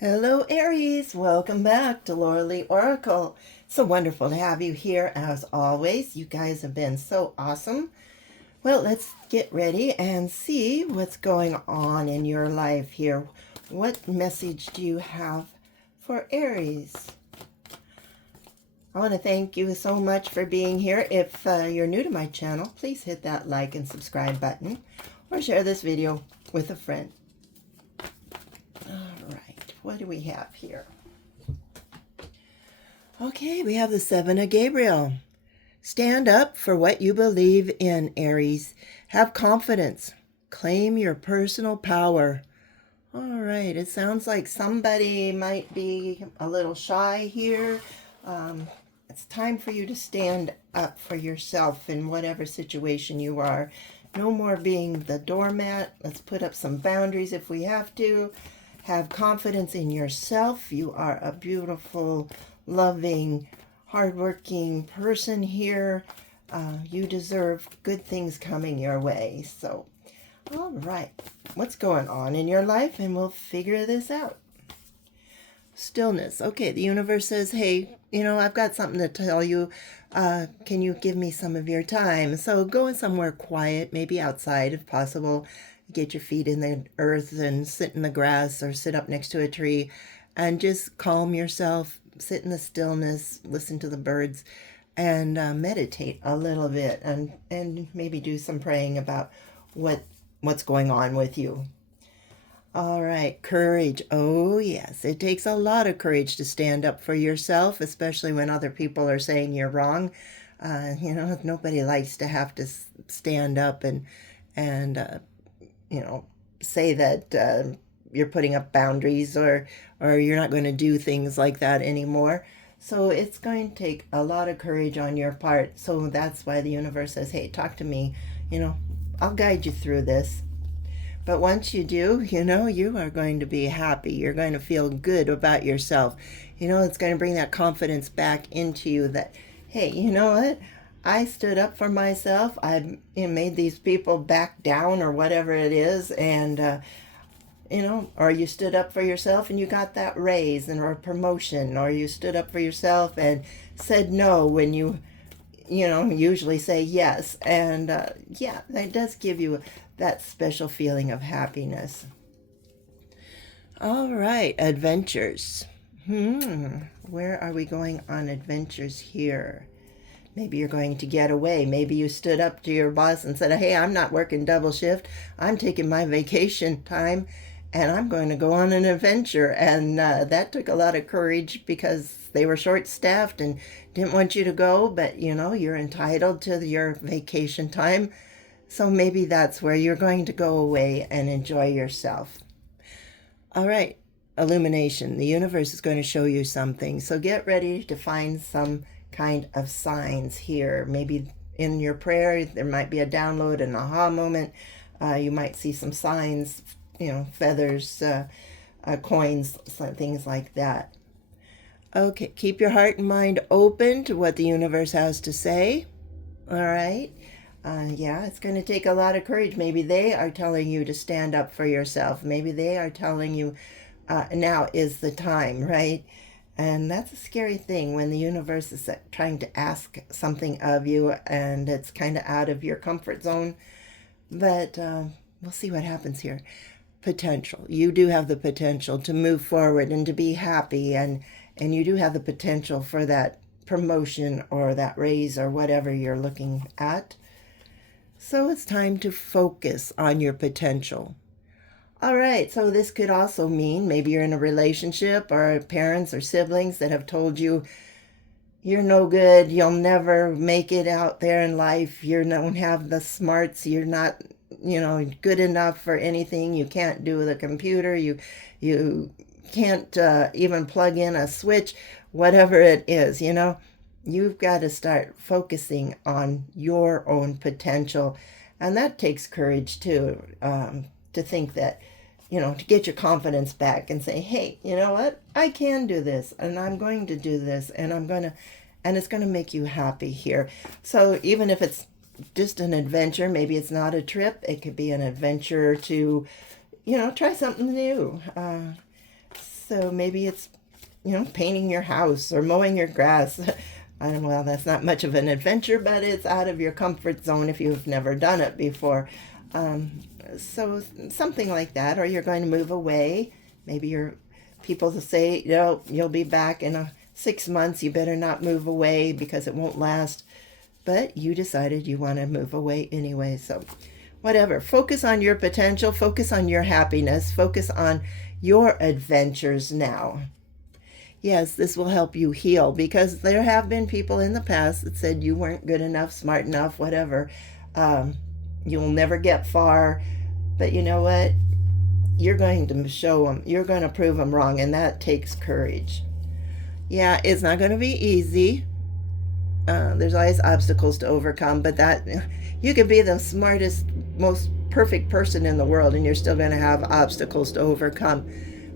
Hello, Aries. Welcome back to Laura Lee Oracle. So wonderful to have you here as always. You guys have been so awesome. Well, let's get ready and see what's going on in your life here. What message do you have for Aries? I want to thank you so much for being here. If you're new to my channel, please hit that like and subscribe button or share this video with a friend. What do we have here? Okay, we have the Seven of Gabriel. Stand up for what you believe in, Aries. Have confidence. Claim your personal power. All right, it sounds like somebody might be a little shy here. It's time for you to stand up for yourself in whatever situation you are. No more being the doormat. Let's put up some boundaries if we have to. Have confidence in yourself. You are a beautiful, loving, hardworking person here. You deserve good things coming your way. So, all right. What's going on in your life? And we'll figure this out. Stillness. Okay, the universe says, hey, I've got something to tell you. Can you give me some of your time? So go somewhere quiet, maybe outside if possible. Get your feet in the earth and sit in the grass or sit up next to a tree and just calm yourself, sit in the stillness, listen to the birds, and meditate a little bit and maybe do some praying about what's going on with you. All right, courage. Oh, yes, it takes a lot of courage to stand up for yourself, especially when other people are saying you're wrong. Nobody likes to have to stand up and say that you're putting up boundaries or you're not going to do things like that anymore. So it's going to take a lot of courage on your part. So that's why the universe says, hey, talk to me. I'll guide you through this. But once you do, you are going to be happy. You're going to feel good about yourself. It's going to bring that confidence back into you that, hey, you know what? I stood up for myself. I made these people back down or whatever it is. And, or you stood up for yourself and you got that raise or promotion. Or you stood up for yourself and said no when you usually say yes. And, yeah, that does give you that special feeling of happiness. All right, adventures. Where are we going on adventures here? Maybe you're going to get away. Maybe you stood up to your boss and said, hey, I'm not working double shift. I'm taking my vacation time and I'm going to go on an adventure. And that took a lot of courage because they were short-staffed and didn't want you to go. But, you're entitled to your vacation time. So maybe that's where you're going to go away and enjoy yourself. All right, illumination. The universe is going to show you something. So get ready to find some kind of signs here. Maybe in your prayer, there might be a download, an aha moment. You might see some signs, feathers, coins, things like that. Okay, keep your heart and mind open to what the universe has to say. All right. Yeah, it's going to take a lot of courage. Maybe they are telling you to stand up for yourself. Maybe they are telling you now is the time, right? And that's a scary thing when the universe is trying to ask something of you and it's kind of out of your comfort zone. But we'll see what happens here. Potential. You do have the potential to move forward and to be happy. And you do have the potential for that promotion or that raise or whatever you're looking at. So it's time to focus on your potential. All right, so this could also mean maybe you're in a relationship or parents or siblings that have told you you're no good, you'll never make it out there in life, you don't have the smarts, you're not, good enough for anything, you can't do the computer, you can't even plug in a switch, whatever it is, You've got to start focusing on your own potential. And that takes courage too, to think that, to get your confidence back and say, hey, you know what? I can do this and I'm going to do this and it's going to make you happy here. So even if it's just an adventure, maybe it's not a trip, it could be an adventure to, try something new. So maybe it's, painting your house or mowing your grass. Well, that's not much of an adventure, but it's out of your comfort zone if you've never done it before. So something like that, or you're going to move away. Maybe people say, you'll be back in 6 months. You better not move away because it won't last. But you decided you want to move away anyway. So whatever. Focus on your potential. Focus on your happiness. Focus on your adventures now. Yes, this will help you heal, because there have been people in the past that said you weren't good enough, smart enough, whatever. You'll never get far. But you know what? You're going to show them. You're going to prove them wrong, and that takes courage. Yeah, it's not going to be easy. There's always obstacles to overcome, but that you could be the smartest, most perfect person in the world, and you're still going to have obstacles to overcome.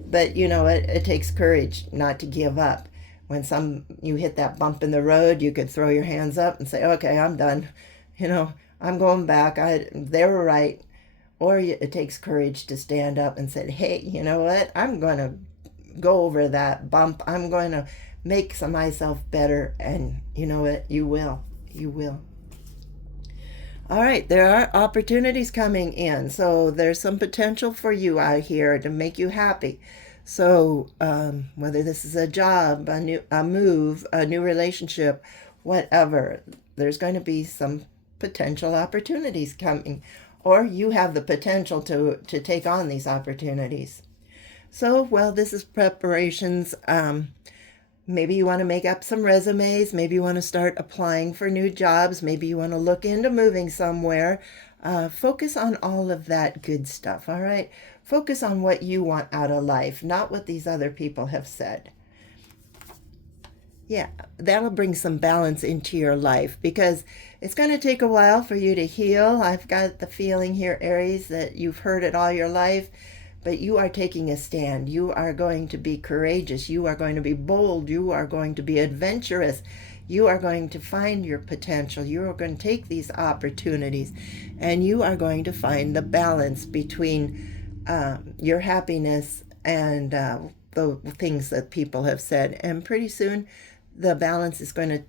But it takes courage not to give up. When you hit that bump in the road, you could throw your hands up and say, okay, I'm done. I'm going back. They were right. Or it takes courage to stand up and say, hey, you know what? I'm going to go over that bump. I'm going to make myself better. And you know what? You will. You will. All right, there are opportunities coming in. So there's some potential for you out here to make you happy. So whether this is a job, a move, a new relationship, whatever, there's going to be some potential opportunities coming, or you have the potential to take on these opportunities. So, this is preparations. Maybe you want to make up some resumes. Maybe you want to start applying for new jobs. Maybe you want to look into moving somewhere. Focus on all of that good stuff, all right? Focus on what you want out of life, not what these other people have said. Yeah, that'll bring some balance into your life, because it's going to take a while for you to heal. I've got the feeling here, Aries, that you've heard it all your life, but you are taking a stand. You are going to be courageous. You are going to be bold. You are going to be adventurous. You are going to find your potential. You are going to take these opportunities, and you are going to find the balance between your happiness and the things that people have said. And pretty soon, the balance is going to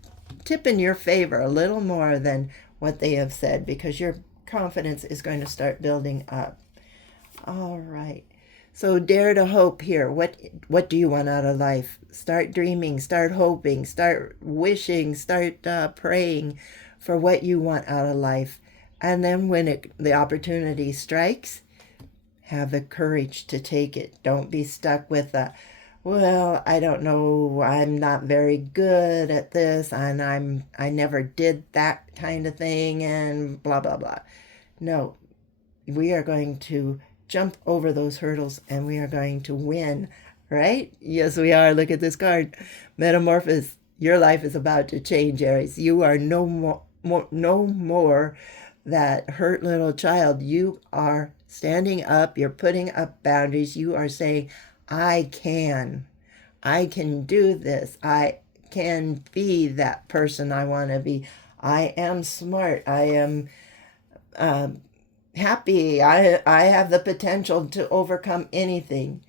tip in your favor a little more than what they have said, because your confidence is going to start building up. All right. So dare to hope here. What do you want out of life? Start dreaming, start hoping, start wishing, start praying for what you want out of life. And then when the opportunity strikes, have the courage to take it. Don't be stuck with I don't know, I'm not very good at this, and I never did that kind of thing, and blah, blah, blah. No, we are going to jump over those hurdles, and we are going to win, right? Yes, we are. Look at this card. Metamorphosis. Your life is about to change, Aries. You are no more that hurt little child. You are standing up. You're putting up boundaries. You are saying, I can do this. I can be that person I want to be. I am smart. I am happy. I have the potential to overcome anything.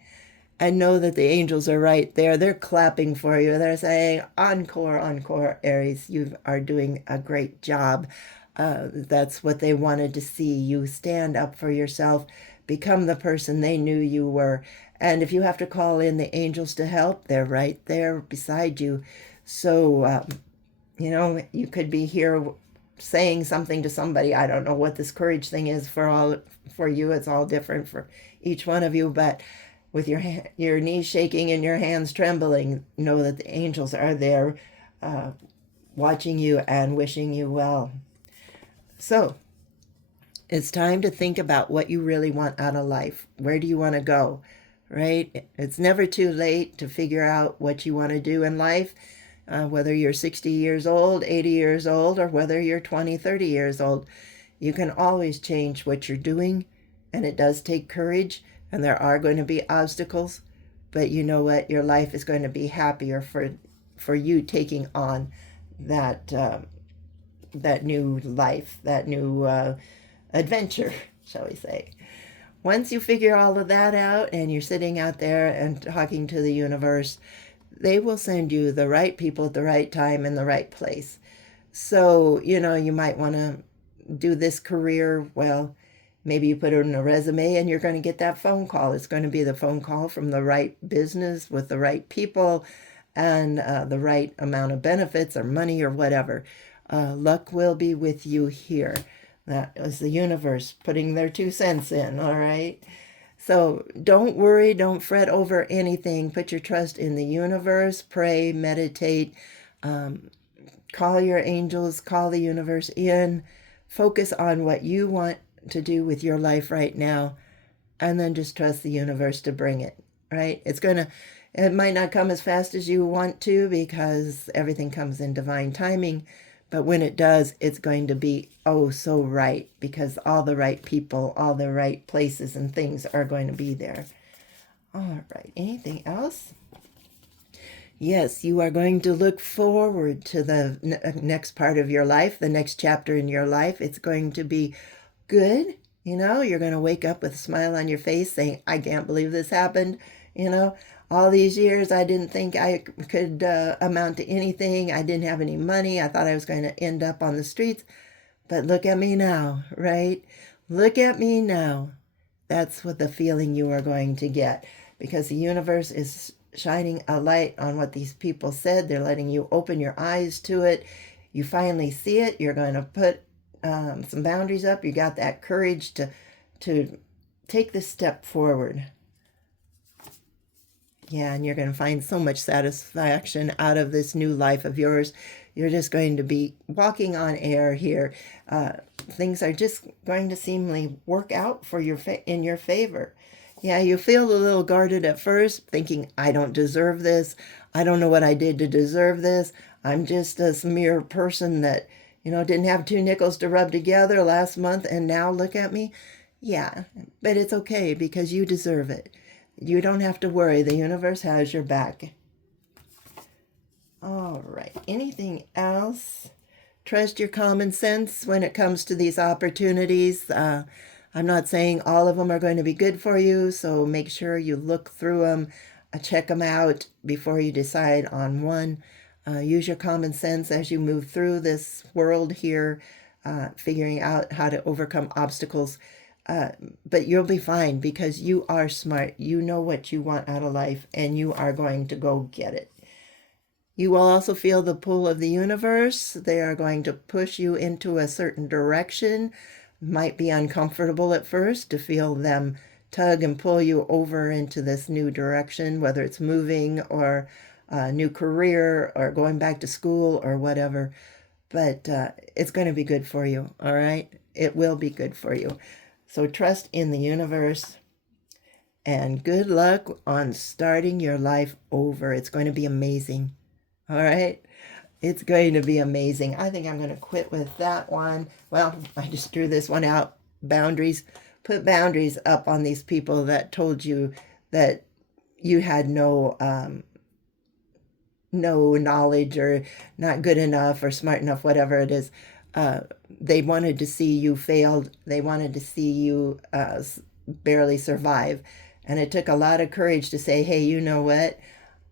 And know that the angels are right there. They're clapping for you. They're saying, encore, encore, Aries. You are doing a great job. That's what they wanted to see. You stand up for yourself. Become the person they knew you were. And if you have to call in the angels to help, they're right there beside you. So, you could be here saying something to somebody. I don't know what this courage thing is for you. It's all different for each one of you. But with your knees shaking and your hands trembling, know that the angels are there watching you and wishing you well. So, it's time to think about what you really want out of life. Where do you want to go, right? It's never too late to figure out what you want to do in life, whether you're 60 years old, 80 years old, or whether you're 20, 30 years old. You can always change what you're doing, and it does take courage, and there are going to be obstacles, but you know what? Your life is going to be happier for you taking on that new life, that new adventure, shall we say. Once you figure all of that out and you're sitting out there and talking to the universe, they will send you the right people at the right time in the right place. So, you might want to do this career. Well, maybe you put it in a resume and you're going to get that phone call. It's going to be the phone call from the right business with the right people and the right amount of benefits or money or whatever. Luck will be with you here. That is the universe putting their 2 cents in, all right? So don't worry, don't fret over anything. Put your trust in the universe, pray, meditate, call your angels, call the universe in, focus on what you want to do with your life right now, and then just trust the universe to bring it, right? It might not come as fast as you want to because everything comes in divine timing, but when it does, it's going to be oh so right because all the right people, all the right places and things are going to be there. All right, anything else? Yes, you are going to look forward to the next part of your life, the next chapter in your life. It's going to be good. You're going to wake up with a smile on your face saying, I can't believe this happened. All these years I didn't think I could amount to anything. I didn't have any money. I thought I was going to end up on the streets. But look at me now, right? Look at me now. That's what the feeling you are going to get because the universe is shining a light on what these people said. They're letting you open your eyes to it. You finally see it. You're going to put some boundaries up. You got that courage to take this step forward. Yeah, and you're going to find so much satisfaction out of this new life of yours. You're just going to be walking on air here. Things are just going to seemingly work out for in your favor. Yeah, you feel a little guarded at first, thinking, I don't deserve this. I don't know what I did to deserve this. I'm just a mere person that, didn't have 2 nickels to rub together last month, and now look at me. Yeah, but it's okay because you deserve it. You don't have to worry. The universe has your back. All right. Anything else? Trust your common sense when it comes to these opportunities. I'm not saying all of them are going to be good for you, so make sure you look through them, check them out before you decide on one. Use your common sense as you move through this world here, figuring out how to overcome obstacles. But you'll be fine because you are smart. You know what you want out of life, and you are going to go get it. You will also feel the pull of the universe. They are going to push you into a certain direction. Might be uncomfortable at first to feel them tug and pull you over into this new direction, whether it's moving or a new career or going back to school or whatever. But it's going to be good for you, all right? It will be good for you. So trust in the universe and good luck on starting your life over. It's going to be amazing. All right? It's going to be amazing. I think I'm going to quit with that one. Well, I just drew this one out. Boundaries. Put boundaries up on these people that told you that you had no knowledge or not good enough or smart enough, whatever it is. They wanted to see you failed. They wanted to see you barely survive. And it took a lot of courage to say, hey, you know what?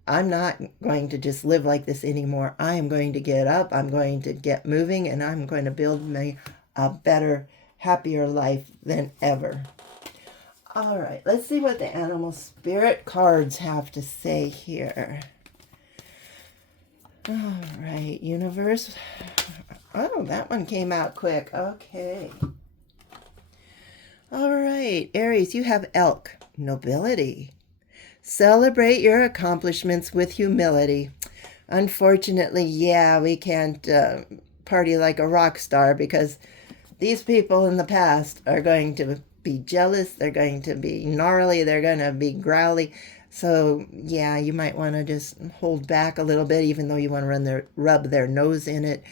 I'm not going to just live like this anymore. I am going to get up. I'm going to get moving, and I'm going to build me a better, happier life than ever. All right, let's see what the animal spirit cards have to say here. All right, universe. Oh, that one came out quick. Okay. All right, Aries, you have elk, nobility. Celebrate your accomplishments with humility. Unfortunately, yeah, we can't party like a rock star because these people in the past are going to be jealous. They're going to be gnarly. They're going to be growly. So, yeah, you might want to just hold back a little bit, even though you want to rub their nose in it.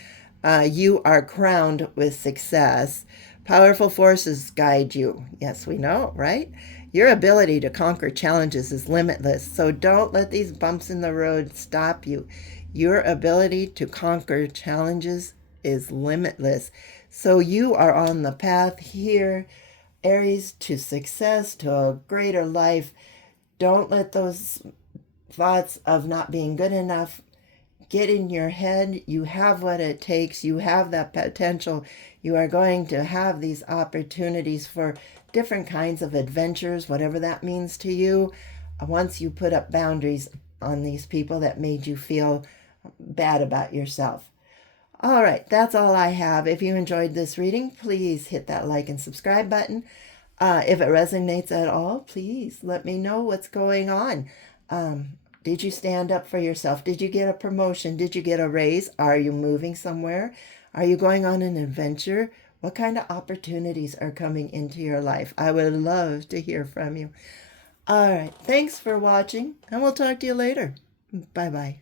You are crowned with success. Powerful forces guide you. Yes, we know, right? Your ability to conquer challenges is limitless, so don't let these bumps in the road stop you. Your ability to conquer challenges is limitless. So you are on the path here Aries, to success, to a greater life. Don't let those thoughts of not being good enough get in your head. You have what it takes. You have that potential. You are going to have these opportunities for different kinds of adventures, whatever that means to you, once you put up boundaries on these people that made you feel bad about yourself. All right, that's all I have. If you enjoyed this reading, please hit that like and subscribe button. If it resonates at all, please let me know what's going on. Did you stand up for yourself? Did you get a promotion? Did you get a raise? Are you moving somewhere? Are you going on an adventure? What kind of opportunities are coming into your life? I would love to hear from you. All right, thanks for watching, and we'll talk to you later. Bye-bye.